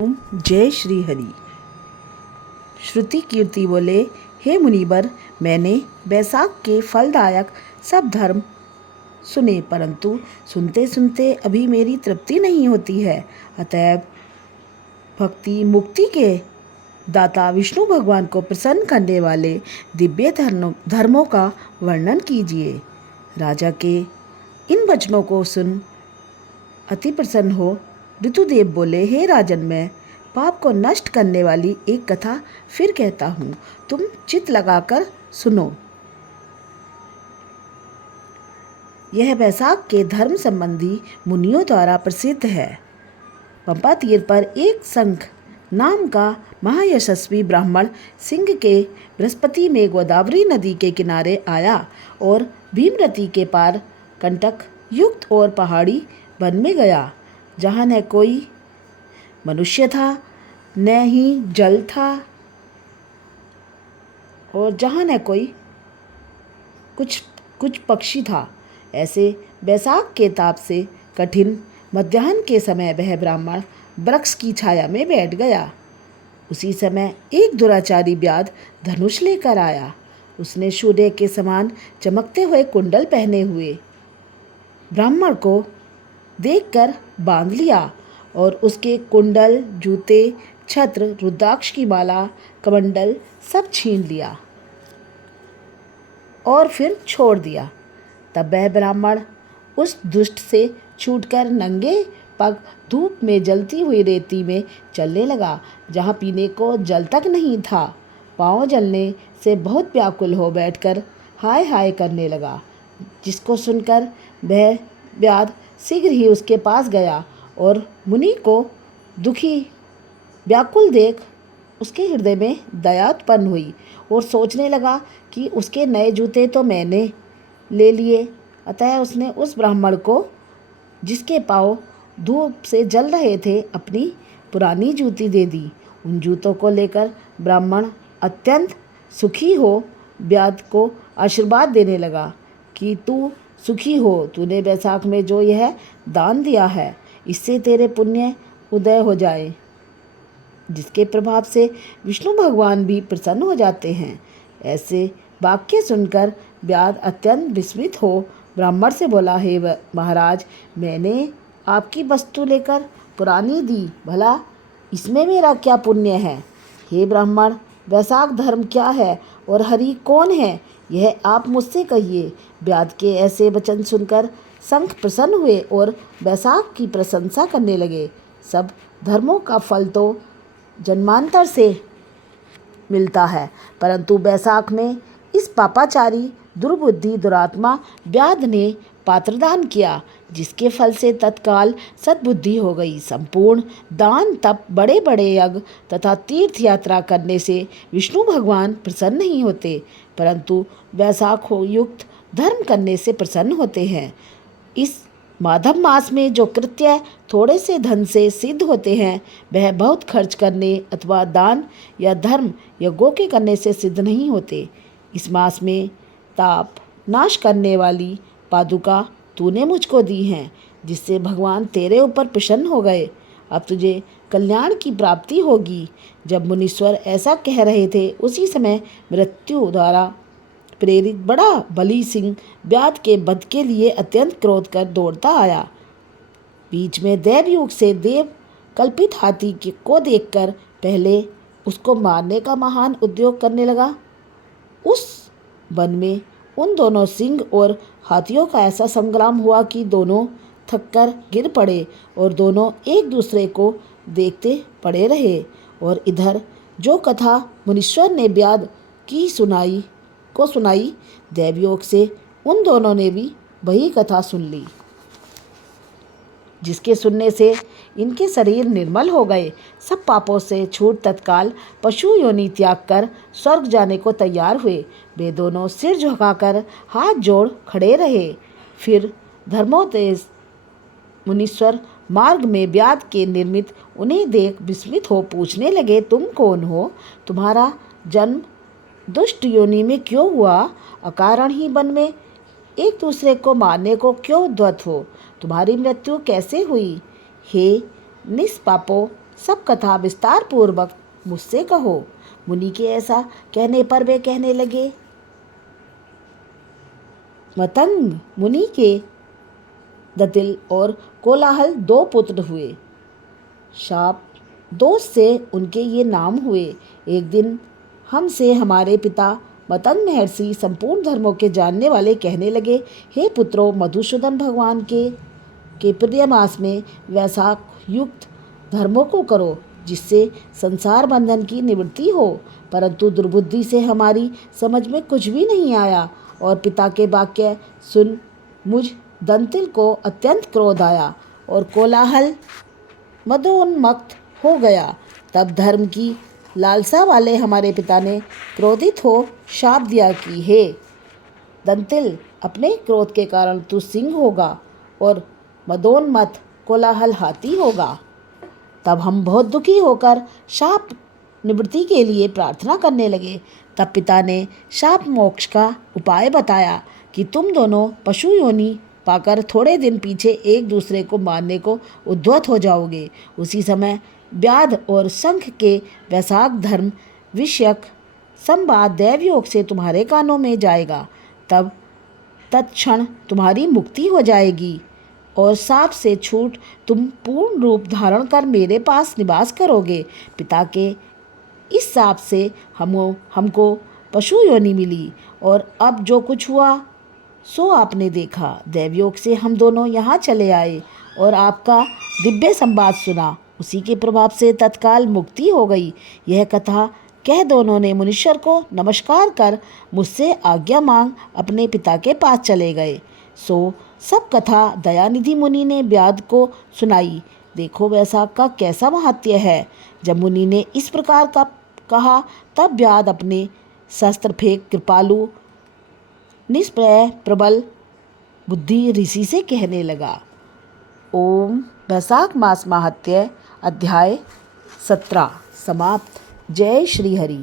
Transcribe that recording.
ओम जय श्री हरि। श्रुति कीर्ति बोले, हे मुनिवर, मैंने बैसाख के फलदायक सब धर्म सुने, परंतु सुनते सुनते अभी मेरी तृप्ति नहीं होती है। अतएव भक्ति मुक्ति के दाता विष्णु भगवान को प्रसन्न करने वाले दिव्य धर्मों का वर्णन कीजिए। राजा के इन वचनों को सुन अति प्रसन्न हो ऋतुदेव बोले, हे राजन, मैं पाप को नष्ट करने वाली एक कथा फिर कहता हूँ, तुम चित्त लगाकर सुनो। यह बैसाख के धर्म संबंधी मुनियों द्वारा प्रसिद्ध है। पंपा तीर पर एक शंख नाम का महायशस्वी ब्राह्मण सिंह के बृहस्पति में गोदावरी नदी के किनारे आया और भीमरती के पार कंटक युक्त और पहाड़ी वन में गया, जहाँ न कोई मनुष्य था, न ही जल था, और जहाँ न कोई कुछ पक्षी था। ऐसे बैसाख के ताप से कठिन मध्याह्न के समय वह ब्राह्मण वृक्ष की छाया में बैठ गया। उसी समय एक दुराचारी व्याध धनुष लेकर आया। उसने सूर्य के समान चमकते हुए कुंडल पहने हुए ब्राह्मण को देखकर बांध लिया और उसके कुंडल, जूते, छत्र, रुद्राक्ष की माला, कमंडल सब छीन लिया और फिर छोड़ दिया। तब वह ब्राह्मण उस दुष्ट से छूटकर नंगे पग धूप में जलती हुई रेती में चलने लगा, जहाँ पीने को जल तक नहीं था। पाँव जलने से बहुत व्याकुल हो बैठकर हाय हाय करने लगा, जिसको सुनकर वह व्याध शीघ्र ही उसके पास गया और मुनि को दुखी व्याकुल देख उसके हृदय में दया उत्पन्न हुई और सोचने लगा कि उसके नए जूते तो मैंने ले लिए। अतः उसने उस ब्राह्मण को, जिसके पाँव धूप से जल रहे थे, अपनी पुरानी जूती दे दी। उन जूतों को लेकर ब्राह्मण अत्यंत सुखी हो व्याध को आशीर्वाद देने लगा कि तू सुखी हो, तूने बैसाख में जो यह दान दिया है, इससे तेरे पुण्य उदय हो जाए, जिसके प्रभाव से विष्णु भगवान भी प्रसन्न हो जाते हैं। ऐसे वाक्य सुनकर व्याध अत्यंत विस्मित हो ब्राह्मण से बोला, हे महाराज, मैंने आपकी वस्तु लेकर पुरानी दी, भला इसमें मेरा क्या पुण्य है? हे ब्राह्मण, बैसाख धर्म क्या है और हरि कौन है, यह आप मुझसे कहिए। व्याध के ऐसे वचन सुनकर शंख प्रसन्न हुए और बैसाख की प्रशंसा करने लगे। सब धर्मों का फल तो जन्मांतर से मिलता है, परंतु बैसाख में इस पापाचारी दुर्बुद्धि दुरात्मा व्याध ने पात्रदान किया, जिसके फल से तत्काल सद्बुद्धि हो गई। संपूर्ण दान, तप, बड़े बड़े यज्ञ तथा तीर्थ यात्रा करने से विष्णु भगवान प्रसन्न नहीं होते, परंतु बैसाख युक्त धर्म करने से प्रसन्न होते हैं। इस माधव मास में जो कृत्य थोड़े से धन से सिद्ध होते हैं, वह बहुत खर्च करने अथवा दान या धर्म यज्ञों के करने से सिद्ध नहीं होते। इस मास में ताप नाश करने वाली पादुका तूने मुझको दी हैं, जिससे भगवान तेरे ऊपर प्रसन्न हो गए। अब तुझे कल्याण की प्राप्ति होगी। जब मुनीश्वर ऐसा कह रहे थे, उसी समय मृत्यु द्वारा प्रेरित बड़ा बली सिंह व्याध के वध के लिए अत्यंत क्रोध कर दौड़ता आया। बीच में देवयुग से देव कल्पित हाथी को देखकर पहले उसको मारने का महान उद्योग करने लगा। उस वन में उन दोनों सिंह और हाथियों का ऐसा संग्राम हुआ कि दोनों थककर गिर पड़े और दोनों एक दूसरे को देखते पड़े रहे। और इधर जो कथा मुनीश्वर ने व्याध की सुनाई, देवयोग से उन दोनों ने भी वही कथा सुन ली, जिसके सुनने से इनके शरीर निर्मल हो गए। सब पापों से छूट तत्काल पशु योनि त्याग कर स्वर्ग जाने को तैयार हुए। वे दोनों सिर झुकाकर हाथ जोड़ खड़े रहे। फिर धर्मोपदेश मुनीश्वर मार्ग में व्याध के निर्मित उन्हें देख विस्मित हो पूछने लगे, तुम कौन हो? तुम्हारा जन्म दुष्ट योनि में क्यों हुआ? अकारण ही वन में एक दूसरे को मारने को क्यों उद्यत हो? तुम्हारी मृत्यु कैसे हुई? हे निष्पापों, सब कथा विस्तार पूर्वक मुझसे कहो। मुनि के ऐसा कहने पर वे कहने लगे। मतंग मुनि के दतिल और कोलाहल 2 पुत्र हुए। शाप दोष से उनके ये नाम हुए। एक दिन हमसे हमारे पिता मतंग महर्षि संपूर्ण धर्मों के जानने वाले कहने लगे, हे पुत्रों, मधुसूदन भगवान के प्रिय मास में वैशाख युक्त धर्मों को करो, जिससे संसार बंधन की निवृत्ति हो। परंतु दुर्बुद्धि से हमारी समझ में कुछ भी नहीं आया और पिता के वाक्य सुन मुझ दंतिल को अत्यंत क्रोध आया और कोलाहल मदोन्मत्त हो गया। तब धर्म की लालसा वाले हमारे पिता ने क्रोधित हो शाप दिया कि हे दंतिल, अपने क्रोध के कारण तू सिंह होगा और मदोन्मत्त कोलाहल हाथी होगा। तब हम बहुत दुखी होकर शाप निवृत्ति के लिए प्रार्थना करने लगे। तब पिता ने शाप मोक्ष का उपाय बताया कि तुम दोनों पशु योनि पाकर थोड़े दिन पीछे एक दूसरे को मारने को उद्यत हो जाओगे। उसी समय व्याध और शंख के वैशाख धर्म विषयक संवाद दैवयोग से तुम्हारे कानों में जाएगा। तब तत्क्षण तुम्हारी मुक्ति हो जाएगी और साप से छूट तुम पूर्ण रूप धारण कर मेरे पास निवास करोगे। पिता के इस शाप से हमको पशु योनि मिली और अब जो कुछ हुआ सो आपने देखा। दैवयोग से हम दोनों यहाँ चले आए और आपका दिव्य संवाद सुना। उसी के प्रभाव से तत्काल मुक्ति हो गई। यह कथा कह दोनों ने मुनीश्वर को नमस्कार कर मुझसे आज्ञा मांग अपने पिता के पास चले गए। सो सब कथा दयानिधि मुनि ने व्याध को सुनाई। देखो वैशाख का कैसा महत्य है। जब मुनि ने इस प्रकार का कहा तब व्याध अपने शस्त्र फेंक कृपालु निष्प्रय प्रबल बुद्धि ऋषि से कहने लगा। ओम वैशाख मास माहात्म्य अध्याय 17 समाप्त। जय श्री हरि।